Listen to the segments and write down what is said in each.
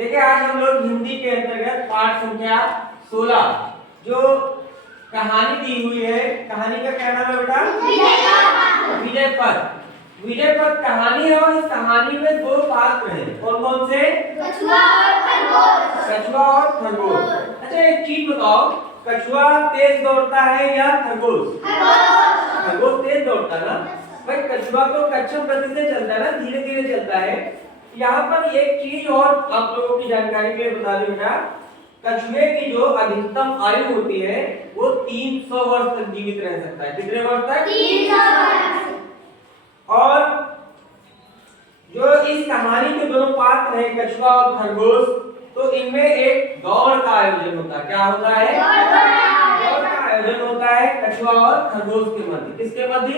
देखिए आज हम लोग हिंदी के अंतर्गत पाठ संख्या 16 जो कहानी दी हुई है, कहानी का क्या नाम है बेटा? विजय पथ। विजय पथ कहानी है और इस कहानी में दो पात्र हैं। कौन कौन से? कछुआ और खरगोश। कछुआ और खरगोश। अच्छा एक चीज बताओ, कछुआ तेज दौड़ता है या खरगोश? खरगोश तेज दौड़ता है ना भाई। कछुआ तो कच्छप गति से चलता है ना, धीरे धीरे चलता है। यहाँ पर एक चीज और आप लोगों की जानकारी के लिए बता दूं बेटा, कछुए की जो अधिकतम आयु होती है वो 300 वर्ष तक जीवित रह सकता है। कितने वर्ष तक? 300 वर्ष। और जो इस कहानी के दोनों पात्र हैं कछुआ और खरगोश, तो इनमें एक दौड़ का आयोजन होता है। क्या होता है? दौड़ का आयोजन होता है कछुआ और खरगोश के मध्य। किसके मध्य?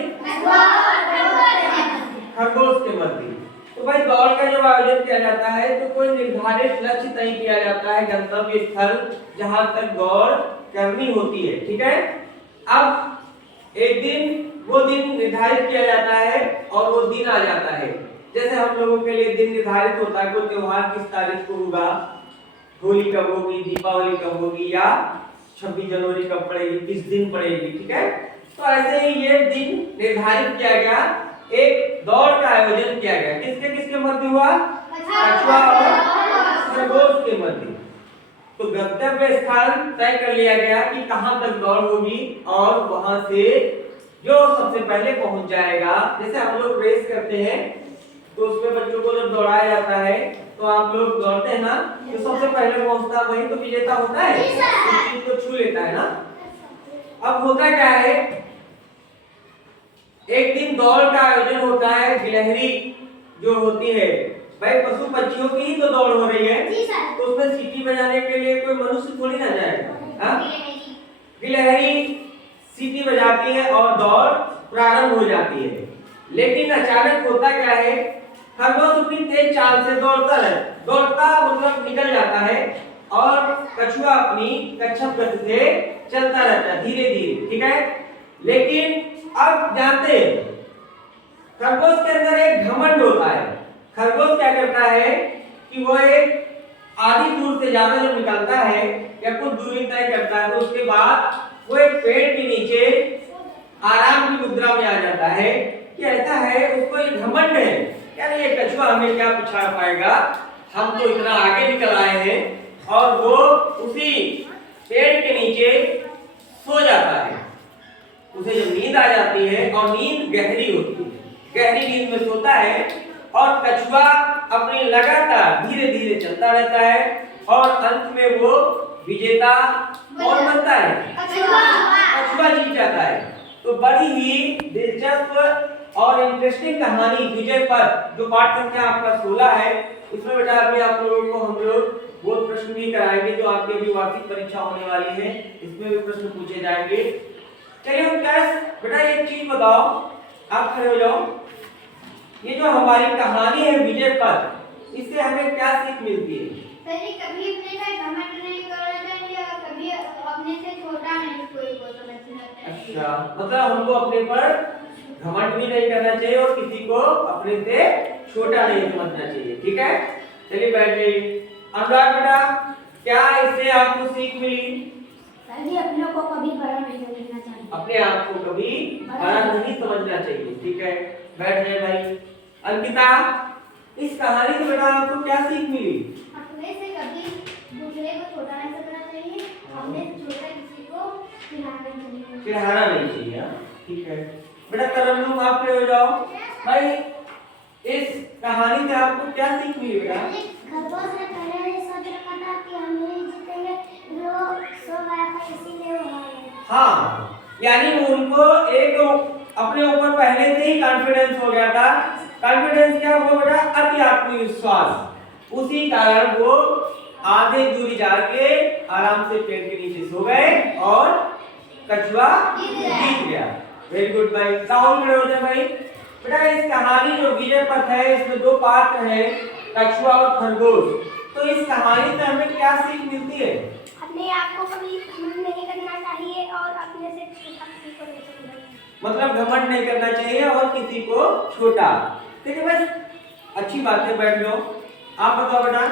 खरगोश के मध्य। तो भाई दौड़ का जब आयोजन किया जाता है तो कोई निर्धारित लक्ष्य तय किया जाता है, गंतव्य स्थल जहां तक दौड़ करनी होती है। ठीक है। अब एक दिन वो दिन निर्धारित किया जाता है और वो दिन आ जाता है। जैसे हम लोगों के लिए दिन निर्धारित होता है, कोई त्योहार किस तारीख को होगा, होली कब होगी, दीपावली कब होगी, या 26 जनवरी कब पड़ेगी, किस दिन पड़ेगी। ठीक है। तो ऐसे ही ये दिन निर्धारित किया गया, एक दौड़ का आयोजन किया गया। किसके किसके मध्य हुआ? कछुआ और खरगोश के मध्य। तो गंतव्य स्थान तय कर लिया गया कि कहां तक दौड़ होगी और वहां से जो सबसे पहले पहुंच जाएगा। जैसे हम लोग रेस करते हैं तो उसमें बच्चों को जब दौड़ाया जाता है तो आप लोग दौड़ते हैं ना, जो सबसे पहले पहुंचता है वही तो विजेता होता है, उस चीज को छू लेता है ना। अब होता क्या है, एक दिन दौड़ का आयोजन होता है, गिलहरी जो होती है भाई, पशु पक्षियों की ही तो दौड़ हो रही है, तो उसमें सीटी बजाने के लिए कोई मनुष्य थोड़ी ना जाएगा। गिलहरी सीटी बजाती है और दौड़ प्रारंभ हो जाती है। लेकिन अचानक होता क्या है, खरगोश अपनी तेज चाल से दौड़ता मतलब निकल जाता है और कछुआ अपनी कच्छप गति से चलता रहता है धीरे धीरे। ठीक है। लेकिन अब जानते हैं खरगोश के अंदर एक घमंड होता है। खरगोश क्या करता है कि वो एक आधी दूर से ज्यादा जब निकलता है या कुछ दूरी तय करता है तो उसके बाद वो एक पेड़ के नीचे आराम की मुद्रा में आ जाता है कि ऐसा है, उसको एक घमंड है, यानी ये कछुआ हमें क्या पिछाड़ पाएगा, हम तो इतना आगे निकल आए हैं। और वो उसी पेड़ के नीचे सो जाता है। उसे जब नींद आ जाती है और नींद गहरी होती है, गहरी नींद में सोता है और कछुआ अपनी लगातार धीरे धीरे चलता रहता है और अंत में वो विजेता कौन बनता है? कछुआ जीत जाता है। तो बड़ी ही दिलचस्प और इंटरेस्टिंग कहानी विजय पथ, जो पाठ संख्या आपका 16 है, इसमें बेटा अभी आप लोगों को हम लोग वो प्रश्न भी कराएंगे जो आपके भी वार्षिक परीक्षा होने वाली है, इसमें भी प्रश्न पूछे जाएंगे। चलिए बेटा एक चीज बताओ, आप खड़े हो जाओ। ये जो हमारी कहानी है विजय पथ, इससे हमें क्या सीख मिलती है? कभी अपने से घमंड नहीं करना चाहिए और कभी अपने से छोटा नहीं कोई को समझना चाहिए। अच्छा, मतलब हमको अपने पर घमंड भी नहीं करना चाहिए और किसी को अपने से छोटा नहीं समझना चाहिए। ठीक है। चलिए बैठ जाइए। अनुराग बेटा, क्या इससे आपको सीख मिली? अपने को कभी बड़ा नहीं समझना चाहिए। अपने आप को कभी बड़ा नहीं समझना चाहिए। ठीक है, बैठ जाए भाई। अंकिता, इस कहानी से बेटा आपको क्या सीख मिली? अपने से कभी दूसरे को छोटा नहीं समझना चाहिए, अपने से छोटा किसी को चिढ़ाना नहीं चाहिए। ठीक है बेटा, तरन्नुम आप खड़े हो जाओ। भाई इस कहानी से आपको क्या सीख मिली बेटा? खरगोश ने पहले ये सोच रखा था कि हम नहीं जीतेंगे, वो सो गया था इसीलिए वो हार गया। हाँ, यानी उनको एक अपने ऊपर पहले से ही कॉन्फिडेंस हो गया था। कॉन्फिडेंस क्या हुआ बेटा? अति आत्मविश्वास। उसी कारण वो आधे दूरी जाके आराम से पेड़ के नीचे सो गए और कछुआ जीत गया। वेरी गुड भाई। राहुल खड़े हो जाए भाई। बेटा इस कहानी जो विजय पथ है, इसमें दो पात्र हैं कछुआ और खरगोश। तो इस कहानी से हमें क्या सीख मिलती है? अपने आप को कभी घमंड नहीं करना चाहिए और अपने से छोटा किसी को नहीं समझना चाहिए। मतलब घमंड नहीं करना चाहिए और किसी को छोटा। ठीक है बस, अच्छी बात है, बैठ जाओ। आप बताओ बेटा।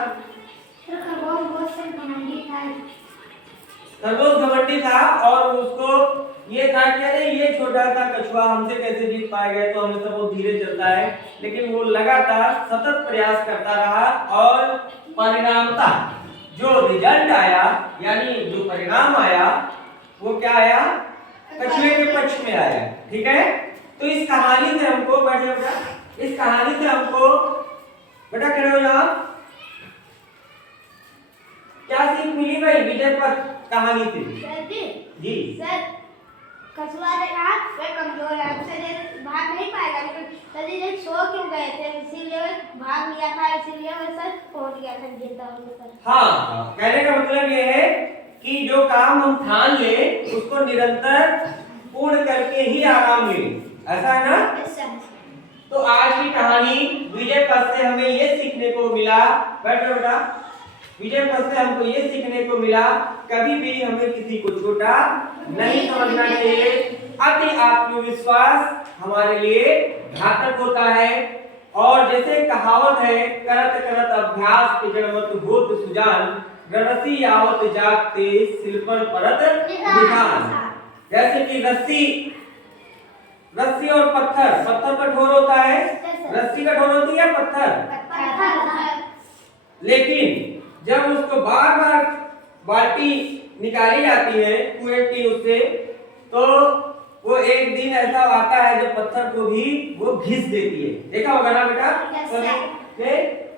घमंडी था। खरगोश घमंडी था और उसको ये था कि अरे ये छोटा सा कछुआ हमसे कैसे जीत पाएगा, तो हमें सब वो धीरे चलता है। लेकिन वो लगातार सतत प्रयास करता रहा और परिणामतः जो रिजल्ट आया, यानी जो परिणाम आया, वो क्या आया? कछुए के पक्ष में आया। ठीक है, तो इस कहानी से हमको बेटा, इस कहानी से हमको बेटा खड़े हो जाओ, क्या सीख मिली भाई विजय पथ कहानी से? जी सर, कछुआ ने कहा वह कमजोर है, हमसे देर भाग नहीं पाएगा, लेकिन तभी सो क्यों गए थे, इसीलिए वह भाग लिया था, इसीलिए वह सर पहुंच गया था जिंदा होने पर। हाँ, कहने का मतलब ये है कि जो काम हम ठान ले उसको निरंतर पूर्ण करके ही आराम मिले, ऐसा है ना? तो आज की कहानी विजय पथ से हमें ये सीखने को मिला, बैठो बेटा, विजय पथ से हमको ये सीखने को मिला, कभी भी हमें किसी को छोटा नहीं समझना चाहिए। अति आत्मविश्वास हमारे लिए घातक होता है। और जैसे कहावत है, करत करत अभ्यास के जड़मत होत सुजान, रस्सी आवत जागते सिल पर परत निशान। जैसे कि रस्सी और पत्थर कठोर होता है, रस्सी कठोर होती है, पत्थर। लेकिन जब उसको बार बार बाल्टी निकाली जाती है कुएं की उससे, तो वो एक दिन ऐसा आता है जब पत्थर को भी वो घिस देती है। देखा होगा ना बेटा?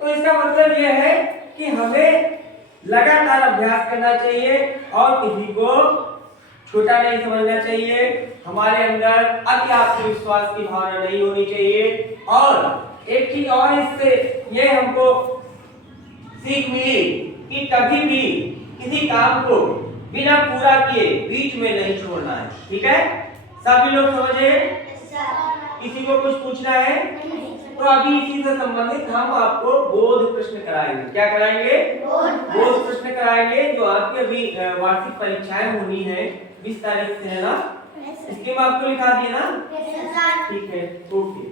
तो इसका मतलब ये है कि हमें लगातार अभ्यास करना चाहिए और किसी को छोटा नहीं समझना चाहिए। हमारे अंदर अति आत्मविश्वास की भावना नहीं होनी चाहिए। और एक चीज और इससे ये हमको सीख मिली कि कभी भी किसी काम को बिना पूरा किए बीच में नहीं छोड़ना है। ठीक है, सभी लोग समझे? किसी को कुछ पूछना है? तो अभी इसी से संबंधित हम आपको बोध प्रश्न कराएंगे। क्या कराएंगे? बोध प्रश्न कराएंगे, जो आपकी अभी वार्षिक परीक्षाएं होनी है 20 तारीख से, है ना? स्कीम आपको लिखा दिया ना? ठीक है, ओके।